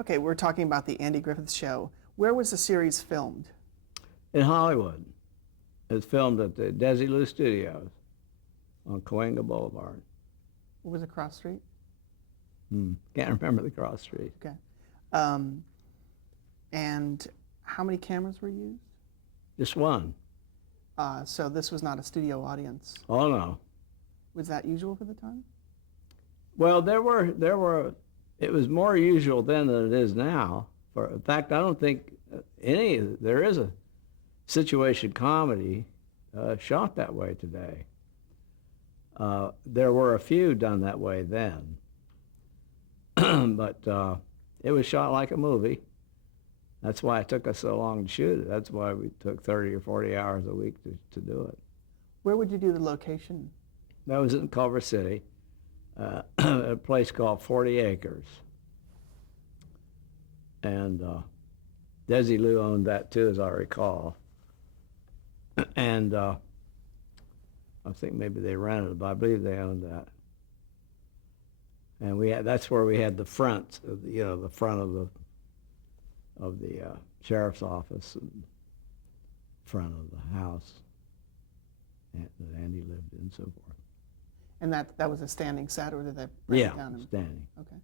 Okay, we're talking about the Andy Griffith Show. Where was the series filmed? In Hollywood. It was filmed at the Desilu Studios on Cahuenga Boulevard. What was it, cross street? Can't remember the cross street. Okay. Um, and how many cameras were used? Just one. So this was not a studio audience. Oh no. Was that usual for the time? Well, there were. It was more usual then than it is now. In fact, I don't think there is a situation comedy shot that way today. There were a few done that way then, but it was shot like a movie. That's why it took us so long to shoot it. That's why we took 30 or 40 hours a week to do it. Where would you do the location? That was in Culver City, a place called 40 Acres. And Desilu owned that too, as I recall. And I think maybe they rented it, but I believe they owned that. And that's where we had the front, the front of the sheriff's office and front of the house that Andy lived in and so forth. And that was a standing set, or did they break it down? Standing. Okay.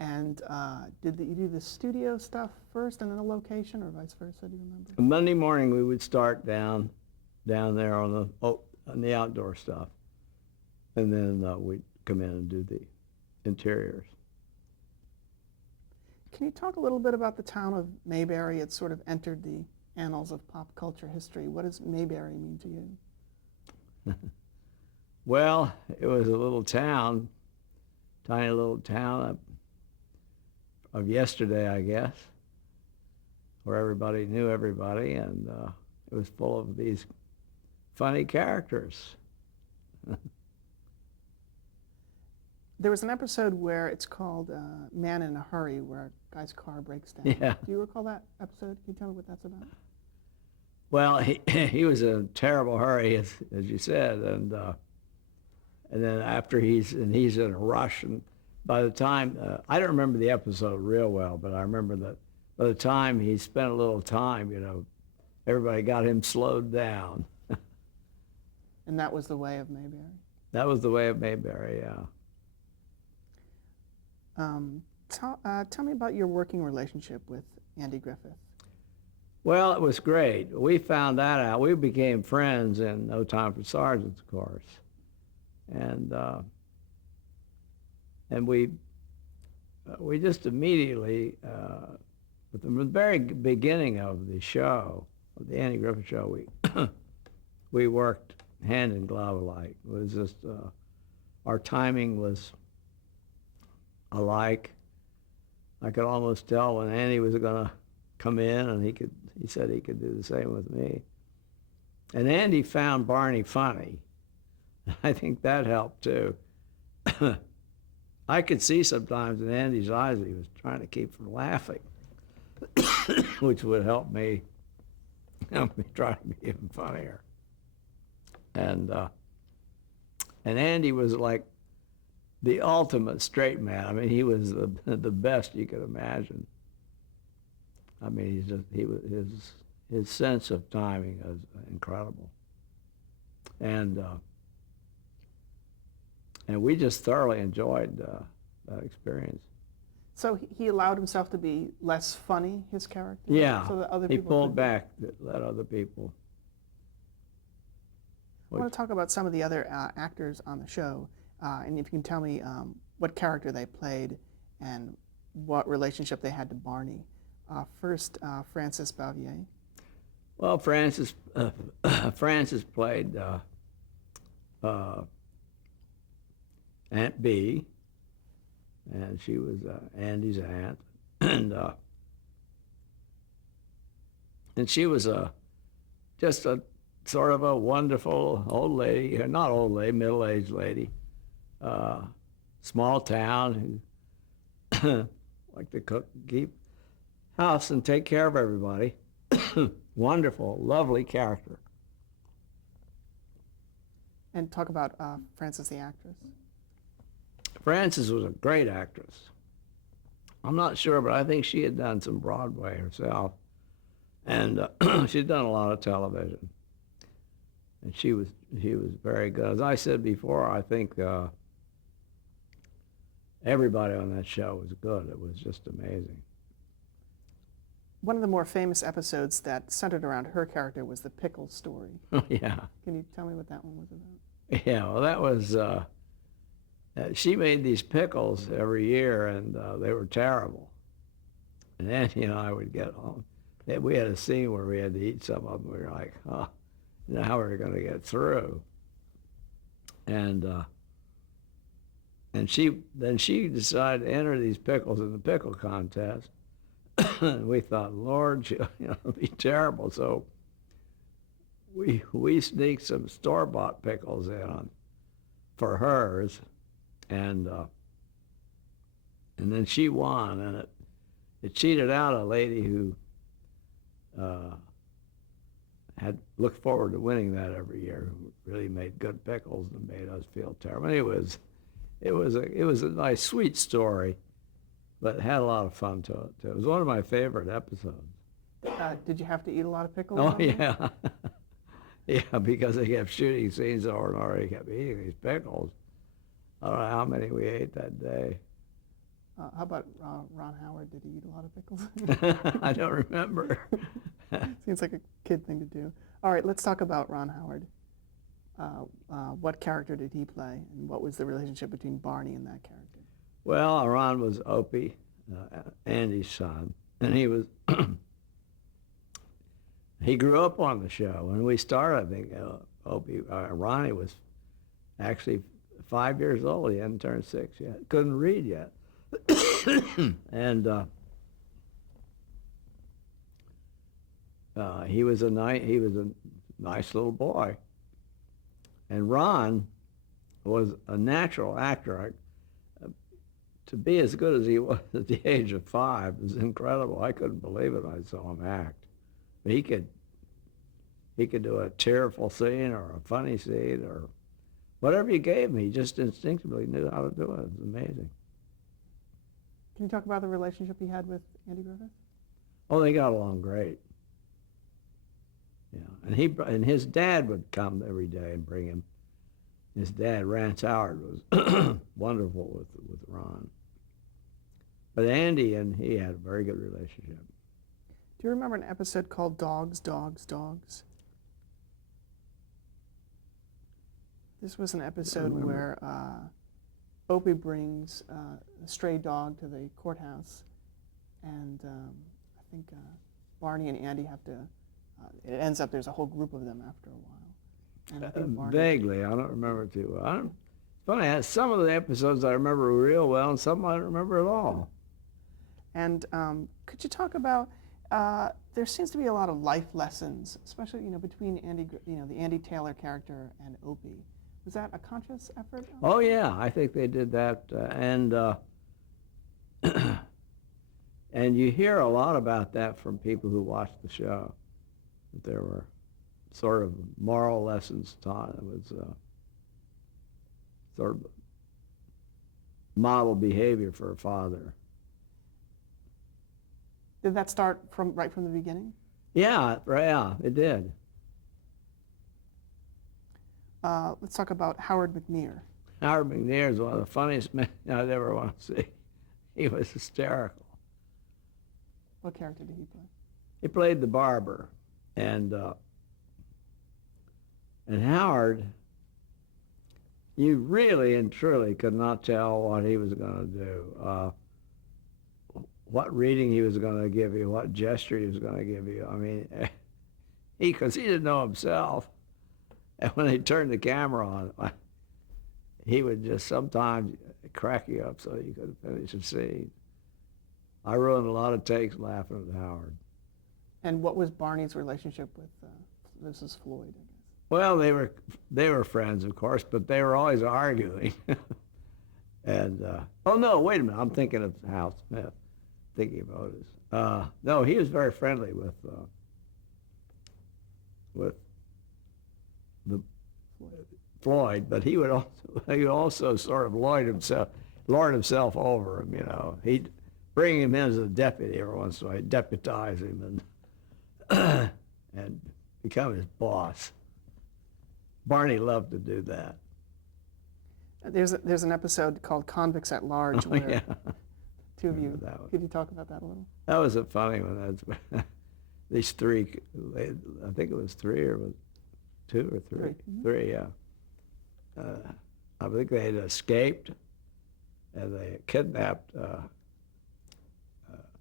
And did you do the studio stuff first and then the location, or vice versa? Do you remember? Monday morning we would start down there on the outdoor stuff, and then we'd come in and do the interiors. Can you talk a little bit about the town of Mayberry? It sort of entered the annals of pop culture history. What does Mayberry mean to you? Well, it was a little town, tiny little town of yesterday, I guess, where everybody knew everybody, and it was full of these funny characters. There was an episode where it's called Man in a Hurry, where a guy's car breaks down. Yeah. Do you recall that episode? Can you tell me what that's about? Well, he was in a terrible hurry, as you said, and then after he's in a rush, and by the time I don't remember the episode real well, but I remember that by the time he spent a little time, everybody got him slowed down. And that was the way of Mayberry. That was the way of Mayberry, yeah. Tell me about your working relationship with Andy Griffith. Well, it was great. We found that out. We became friends in No Time for Sergeants, of course. And we just immediately, at the very beginning of the show, of the Andy Griffith Show, we worked hand in glove alike. It was just, our timing was alike. I could almost tell when Andy was going to come in, and he said he could do the same with me. And Andy found Barney funny. I think that helped too. I could see sometimes in Andy's eyes that he was trying to keep from laughing, which would help me try to be even funnier. And Andy was like the ultimate straight man. I mean, he was the best you could imagine. I mean, his sense of timing was incredible, and we just thoroughly enjoyed that experience. So he allowed himself to be less funny, his character? Yeah, so that other he people pulled could back, let other people. I want to talk about some of the other actors on the show, and if you can tell me what character they played and what relationship they had to Barney. First, Frances Bavier. Well, Frances played Aunt Bee, and she was Andy's aunt, and she was just a sort of a wonderful old lady, not old lady, middle-aged lady, small town who liked to cook, keep house, and take care of everybody. Wonderful, lovely character. And talk about Frances the actress. Frances was a great actress. I'm not sure, but I think she had done some Broadway herself, and she'd done a lot of television. And she was very good. As I said before, I think everybody on that show was good. It was just amazing. One of the more famous episodes that centered around her character was the pickle story. Yeah, Can you tell me what that one was about? yeah. Well, that was she made these pickles every year, and they were terrible. And Andy and I would get home. We had a scene where we had to eat some of them. We were like, oh, you know how we're going to get through. And she decided to enter these pickles in the pickle contest. And we thought, Lord, it'll be terrible. So we sneaked some store-bought pickles in for hers, and then she won, and it cheated out a lady who had looked forward to winning that every year, who really made good pickles and made us feel terrible. It was a nice, sweet story, but it had a lot of fun to it, too. It was one of my favorite episodes. Did you have to eat a lot of pickles? Oh, on there? yeah. Yeah, because they kept shooting scenes over and over. They kept eating these pickles. I don't know how many we ate that day. How about Ron Howard? Did he eat a lot of pickles? I don't remember. Seems like a kid thing to do. All right, let's talk about Ron Howard. What character did he play, and what was the relationship between Barney and that character? Well, Ron was Opie, Andy's son, and he was he grew up on the show. When we started, I think Ronnie was actually 5 years old. He hadn't turned 6 yet. Couldn't read yet. And he was a nice little boy. And Ron was a natural actor. To be as good as he was at the age of 5 is incredible. I couldn't believe it when I saw him act. But he could do a tearful scene or a funny scene or whatever you gave him. He just instinctively knew how to do it. It was amazing. Can you talk about the relationship he had with Andy Griffith? Oh, they got along great. Yeah, and his dad would come every day and bring him. His dad, Rance Howard, was wonderful with Ron. But Andy and he had a very good relationship. Do you remember an episode called Dogs, Dogs, Dogs? This was an episode where Opie brings a stray dog to the courthouse, and I think Barney and Andy have to, it ends up there's a whole group of them after a while. And I think Barney, Vaguely, I don't remember too well. It's funny, some of the episodes I remember real well, and some I don't remember at all. And could you talk about, there seems to be a lot of life lessons, especially between the Andy Taylor character and Opie. Was that a conscious effort? Oh yeah, I think they did that, and and you hear a lot about that from people who watched the show. That there were sort of moral lessons taught. It was sort of model behavior for a father. Did that start right from the beginning? Yeah, it did. Let's talk about Howard McNear. Howard McNear is one of the funniest men I'd ever want to see. He was hysterical. What character did he play? He played the barber, and Howard, you really and truly could not tell what he was going to do, what reading he was going to give you, what gesture he was going to give you. I mean, because he didn't know himself. And when they turned the camera on, he would just sometimes crack you up so you couldn't finish a scene. I ruined a lot of takes laughing at Howard. And what was Barney's relationship with Mrs. Floyd, I guess? Well, they were friends, of course, but they were always arguing. And oh no, wait a minute, I'm thinking of Hal Smith, thinking of Otis. No, he was very friendly with the Floyd, but he would also sort of lord himself over him. bring him in as a deputy every once in a while, deputize him and become his boss. Barney loved to do that. There's an episode called Convicts at Large Oh, where yeah. two of you, Remember that one. could you talk about that a little? That was a funny one. That's, these three, I think it was three or was two or three. Three, yeah. I think they had escaped and they kidnapped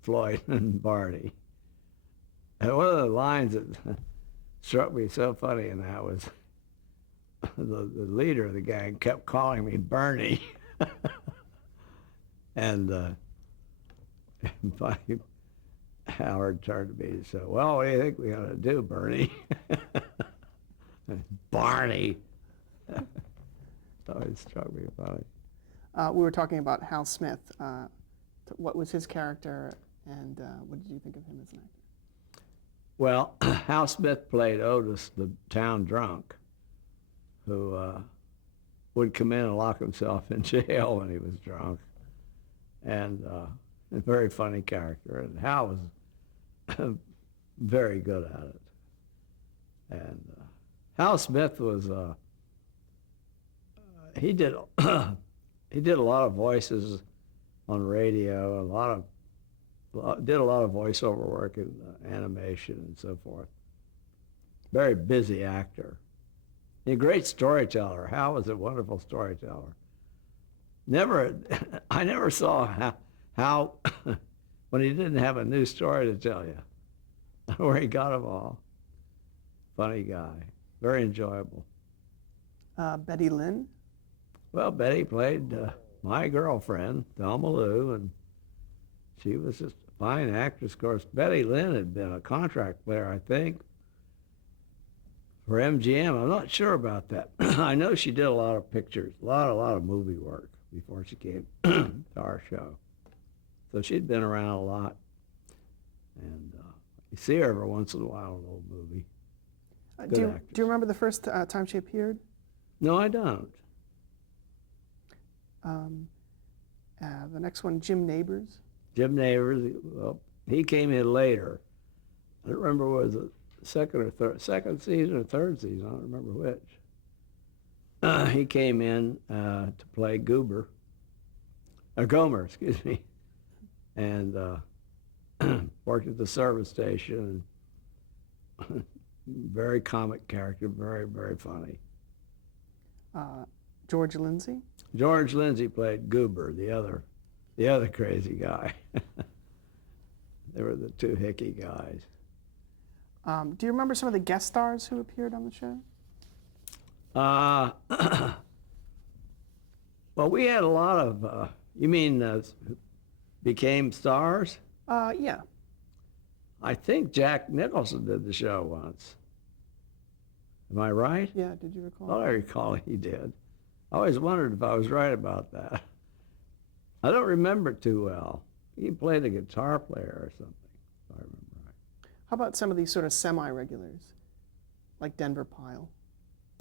Floyd and Barney. And one of the lines that struck me so funny in that was the leader of the gang kept calling me Bernie. And finally, Howard turned to me and said, well, what do you think we ought to do, Bernie? Barney. It always struck me funny. We were talking about Hal Smith. What was his character, and what did you think of him as an actor? Well, Hal Smith played Otis, the town drunk, who would come in and lock himself in jail when he was drunk. And a very funny character. And Hal was very good at it. And Hal Smith was, he did a lot of voices on radio, did a lot of voiceover work in animation and so forth. Very busy actor. A great storyteller. Hal was a wonderful storyteller. I never saw how when he didn't have a new story to tell you, where he got them all. Funny guy, very enjoyable. Betty Lynn. Well, Betty played my girlfriend, Thelma Lou, and she was just a fine actress. Of course, Betty Lynn had been a contract player, I think, for MGM. I'm not sure about that. I know she did a lot of pictures, a lot of movie work before she came to our show. So she'd been around a lot. And you see her every once in a while in an old movie. Do you remember the first time she appeared? No, I don't. The next one, Jim Neighbors. Jim Neighbors, well, he came in later. I don't remember was it second season or third season, I don't remember which. He came in to play Gomer, excuse me, and worked at the service station. Very comic character, very, very funny. George Lindsay. George Lindsay played Goober, the other crazy guy. They were the two hickey guys. Do you remember some of the guest stars who appeared on the show? Well, we had a lot of, you mean became stars? Yeah. I think Jack Nicholson did the show once. Am I right? Yeah, did you recall? Well, I recall he did. I always wondered if I was right about that. I don't remember too well. He played a guitar player or something, if I remember right. How about some of these sort of semi-regulars, like Denver Pyle?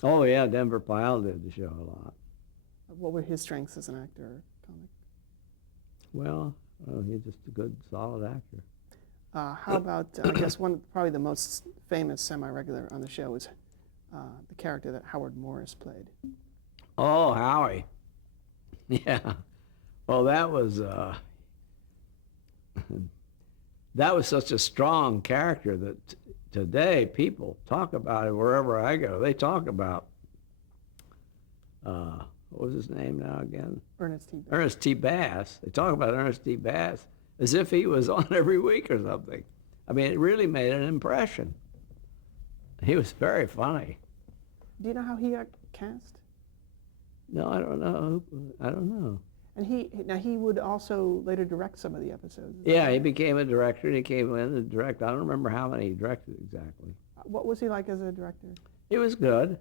Oh, yeah, Denver Pyle did the show a lot. What were his strengths as an actor or comic? Well, he's just a good, solid actor. How about, I guess probably the most famous semi-regular on the show is the character that Howard Morris played. Oh, Howie. Yeah. Well, that was such a strong character that today people talk about it wherever I go. They talk about, what was his name now again? Ernest T. Bass. Ernest T. Bass. They talk about Ernest T. Bass as if he was on every week or something. I mean, it really made an impression. He was very funny. Do you know how he got cast? No, I don't know. I don't know. And he would also later direct some of the episodes. Yeah, he became a director. He came in and directed. I don't remember how many he directed exactly. What was he like as a director? He was good.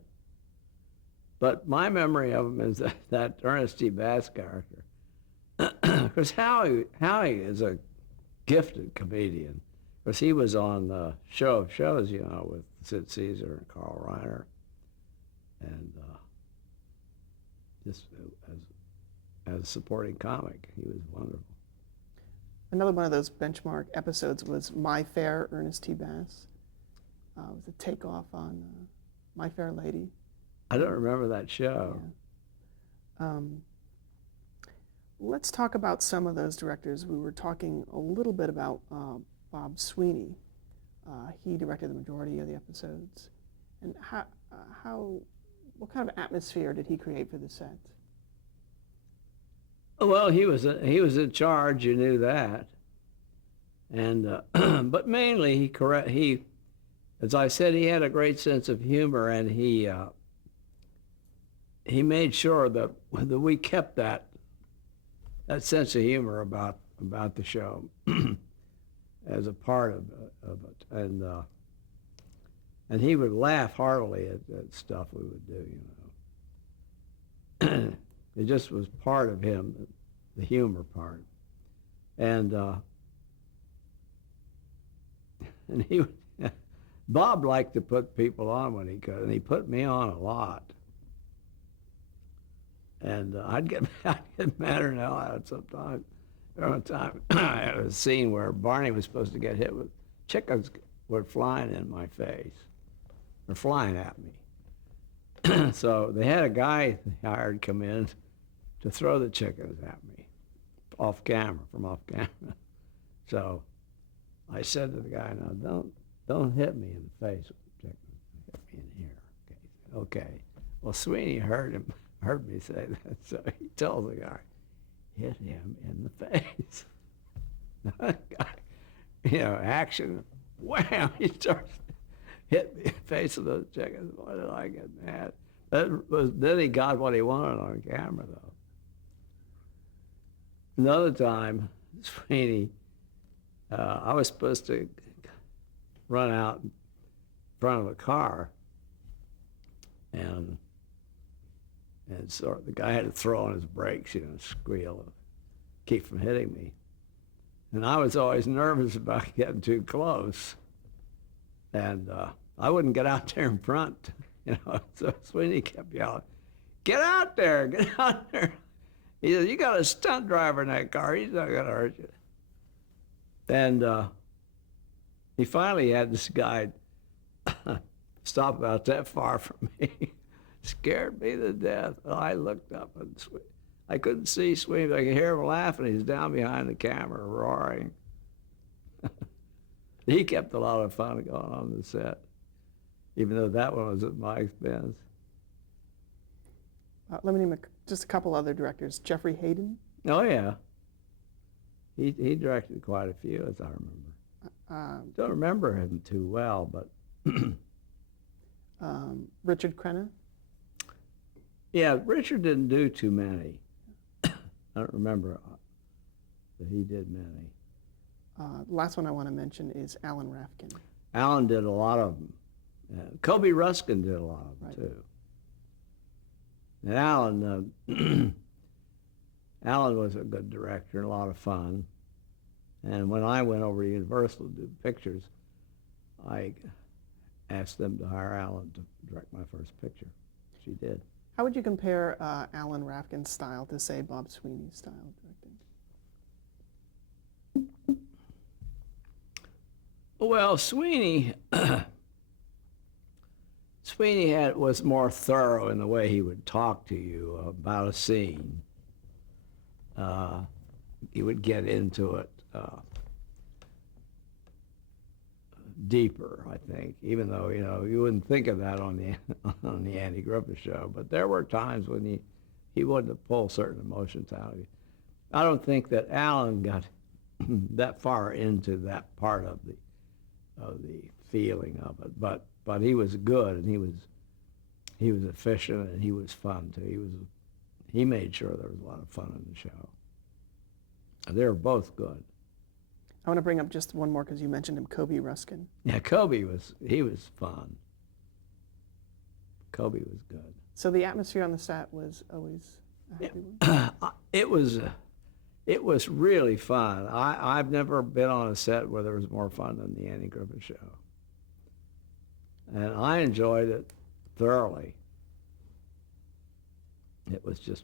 But my memory of him is that Ernest T. Bass character. Because Howie is a gifted comedian. Because he was on Show of Shows, with Sid Caesar and Carl Reiner. And just as a supporting comic, he was wonderful. Another one of those benchmark episodes was My Fair Ernest T. Bass. It was a takeoff on My Fair Lady. I don't remember that show. Yeah. Let's talk about some of those directors. We were talking a little bit about Bob Sweeney. He directed the majority of the episodes. And what kind of atmosphere did he create for the set? Well, he was in charge. You knew that, and but mainly he, as I said, he had a great sense of humor, and he made sure that we kept that sense of humor about the show as a part of it, and he would laugh heartily at stuff we would do, you know. It just was part of him, the humor part, and he Bob liked to put people on when he could, and he put me on a lot. And I'd get madder than hell out of it sometimes. One time, I had a scene where Barney was supposed to get hit with chickens were flying in my face, or flying at me. So they had a guy they hired come in to throw the chickens at me, from off camera. So I said to the guy, "Now don't hit me in the face with the chickens. Hit me in here." Okay. Well, Sweeney heard me say that, so he tells the guy, "Hit him in the face." The guy, action, wham! He starts hit me in the face with those chickens. Why did I get mad? Then he got what he wanted on camera, though. Another time, Sweeney, I was supposed to run out in front of a car, and so the guy had to throw on his brakes, squeal, keep from hitting me. And I was always nervous about getting too close. And I wouldn't get out there in front, So Sweeney kept yelling, "Get out there, get out there." He said, "You got a stunt driver in that car. He's not going to hurt you." And he finally had this guy stop about that far from me. Scared me to death. I looked up and I couldn't see Sweeney, but I could hear him laughing. He's down behind the camera roaring. He kept a lot of fun going on the set, even though that one was at my expense. Let me name just a couple other directors. Jeffrey Hayden. Oh, yeah. He directed quite a few, as I remember. Don't remember him too well, but... Richard Crenna. Yeah, Richard didn't do too many. I don't remember that he did many. The last one I want to mention is Alan Rafkin. Alan did a lot of them. Kobe Ruskin did a lot of them, Right. too. And Alan was a good director and a lot of fun. And when I went over to Universal to do pictures, I asked them to hire Alan to direct my first picture. She did. How would you compare Alan Rafkin's style to, say, Bob Sweeney's style of directing? Well, Sweeney was more thorough in the way he would talk to you about a scene. He would get into it deeper, I think, even though, you wouldn't think of that on the Andy Griffith Show. But there were times when he wouldn't pull certain emotions out of you. I don't think that Alan got that far into that part of the feeling of it, but he was good, and he was efficient, and he was fun too. He made sure there was a lot of fun in the show. They were both good. I want to bring up just one more because you mentioned him, Kobe Ruskin. Yeah, Kobe was fun. Kobe was good. So the atmosphere on the set was always a happy one? It was really fun. I've never been on a set where there was more fun than the Andy Griffith Show. And I enjoyed it thoroughly. It was just,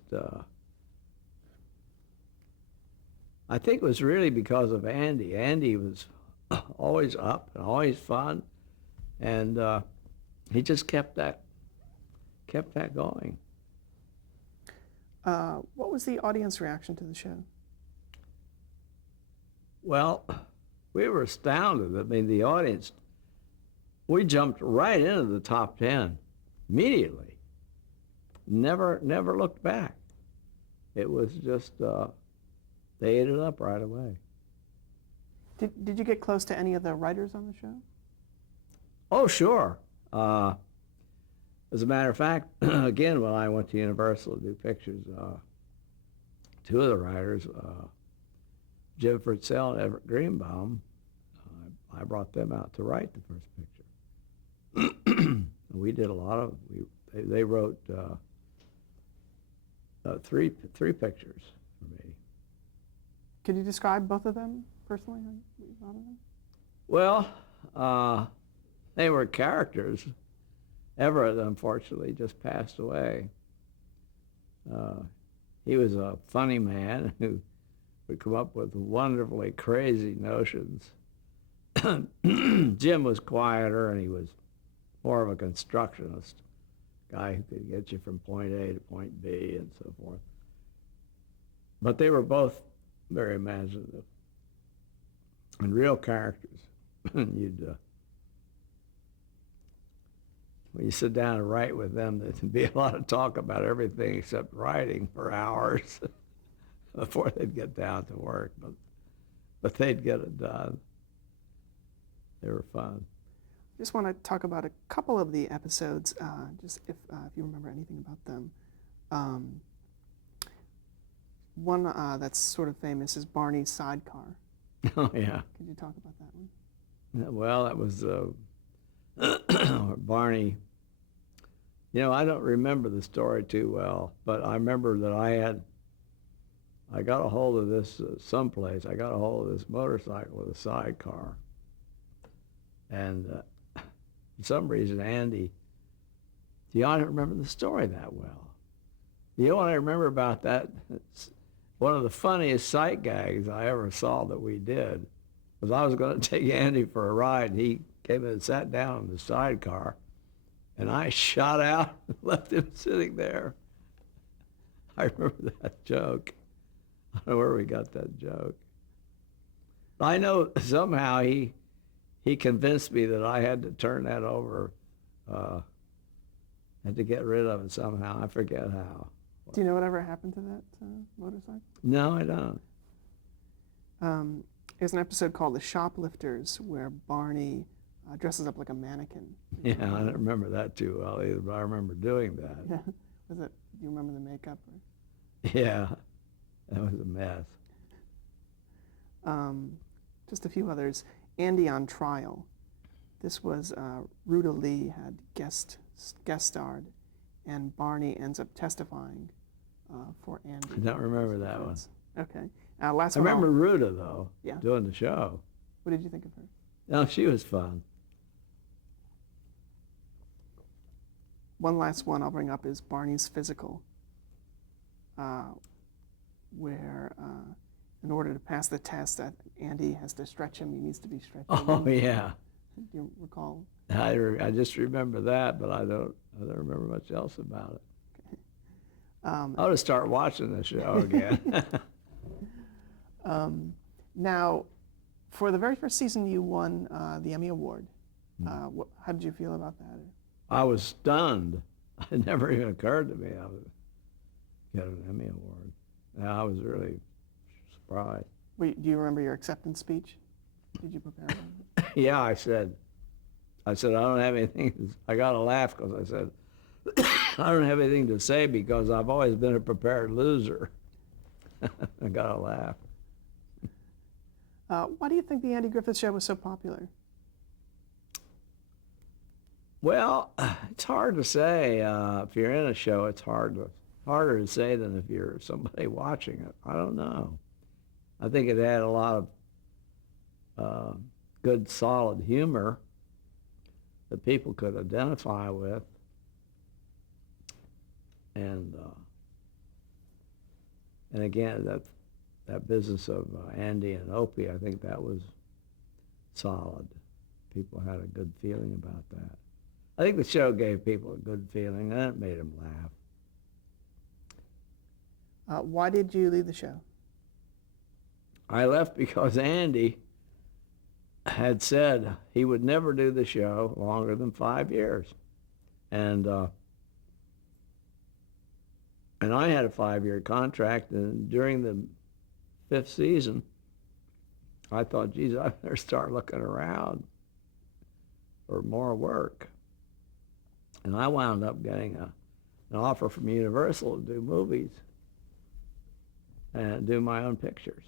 I think it was really because of Andy. Andy was always up and always fun, and he just kept that going. What was the audience reaction to the show? Well, we were astounded. I mean, the audience, we jumped right into the top 10 immediately. Never looked back. It was just, they ate it up right away. Did you get close to any of the writers on the show? Oh, sure. As a matter of fact, again, when I went to Universal to do pictures, two of the writers, Jim Fritzell and Everett Greenbaum, I brought them out to write the first picture. We did a lot of, they wrote three pictures for me. Could you describe both of them personally? How you thought of them? Well, they were characters. Everett, unfortunately, just passed away. He was a funny man who would come up with wonderfully crazy notions. Jim was quieter, and he was more of a constructionist, guy who could get you from point A to point B and so forth. But they were both very imaginative and real characters. You'd when you sit down and write with them, there'd be a lot of talk about everything except writing for hours before they'd get down to work. But they'd get it done. They were fun. Just want to talk about a couple of the episodes, just if you remember anything about them. One that's sort of famous is Barney's Sidecar. Oh, yeah. Could you talk about that one? Well, that was Barney. You know, I don't remember the story too well, but I remember that I got a hold of this someplace. I got a hold of this motorcycle with a sidecar. And for some reason, Andy, I don't remember the story that well. You know what I remember about that? It's one of the funniest sight gags I ever saw that we did was I was going to take Andy for a ride, and he came in and sat down in the sidecar, and I shot out and left him sitting there. I remember that joke. I don't know where we got that joke. I know somehow he convinced me that I had to turn that over, had to get rid of it somehow. I forget how. Do you know whatever happened to that motorcycle? No, I don't. There's an episode called The Shoplifters where Barney dresses up like a mannequin. Yeah, I don't remember that too well either, but I remember doing that. Yeah. Was it? Do you remember the makeup? Or? Yeah, that was a mess. Just a few others. Andy on Trial. This was Ruta Lee had guest starred, and Barney ends up testifying for Andy. I don't remember that one. Okay. Last I one. remember Ruta, though, Yeah. doing the show. What did you think of her? No, she was fun. One last one I'll bring up is Barney's Physical, where in order to pass the test, Andy has to stretch him. He needs to be stretched. Oh, yeah. Do you recall? I just remember that, but I don't remember much else about it. Okay. I ought to start watching the show again. Now, for the very first season, you won the Emmy Award. How did you feel about that? I was stunned. It never even occurred to me I would get an Emmy Award. I was really surprised. Do you remember your acceptance speech? Did you prepare one? Yeah, I said, I don't have anything. I got to laugh because I said, I don't have anything to say because I've always been a prepared loser. I got to laugh. Why do you think the Andy Griffith Show was so popular? Well, it's hard to say. If you're in a show, it's harder to say than if you're somebody watching it. I don't know. I think it had a lot of good, solid humor that people could identify with. And again, that business of Andy and Opie, I think that was solid. People had a good feeling about that. I think the show gave people a good feeling, and it made them laugh. Why did you leave the show? I left because Andy had said he would never do the show longer than 5 years. And I had a 5-year contract, and during the 5th season, I thought, geez, I better start looking around for more work. And I wound up getting an offer from Universal to do movies and do my own pictures.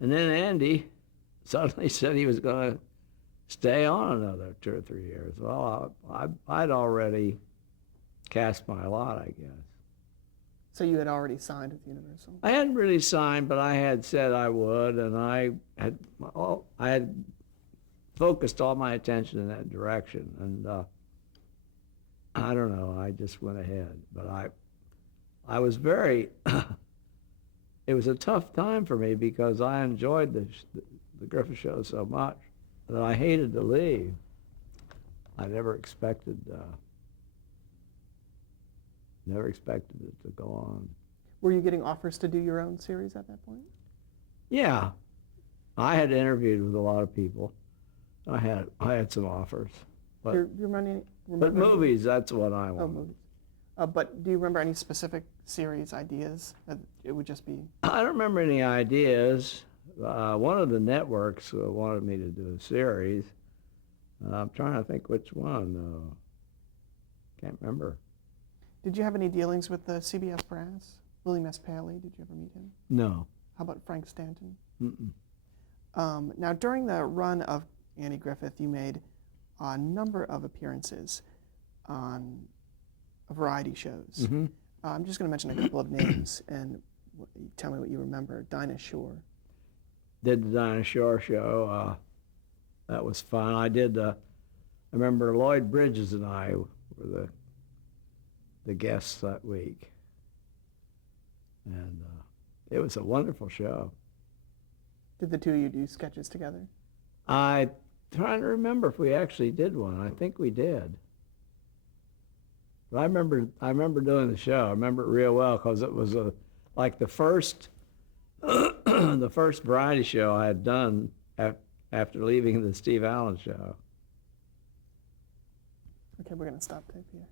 And then Andy suddenly said he was going to stay on another 2 or 3 years. Well, I'd already cast my lot, I guess. So you had already signed with Universal. I hadn't really signed, but I had said I would, and I had focused all my attention in that direction. And I don't know, I just went ahead. But I was very, it was a tough time for me because I enjoyed the Griffith Show so much that I hated to leave. I never expected it to go on. Were you getting offers to do your own series at that point? Yeah, I had interviewed with a lot of people. I had some offers, but You remember movies, that's what I Oh, wanted. movies. But do you remember any specific series ideas? That it would just be. I don't remember any ideas. One of the networks wanted me to do a series. I'm trying to think which one, though. Can't remember. Did you have any dealings with the CBS brass? William S. Paley, did you ever meet him? No. How about Frank Stanton? Mm-mm. Now, during the run of Andy Griffith, you made a number of appearances on variety shows. Mm-hmm. I'm just going to mention a couple of names and tell me what you remember. Dinah Shore. Did the Dinah Shore show. That was fun. I remember Lloyd Bridges and I were the guests that week. And it was a wonderful show. Did the two of you do sketches together? I'm trying to remember if we actually did one. I think we did. But I remember doing the show. I remember it real well because it was like the first the first variety show I had done after leaving the Steve Allen show. Okay, we're going to stop tape here.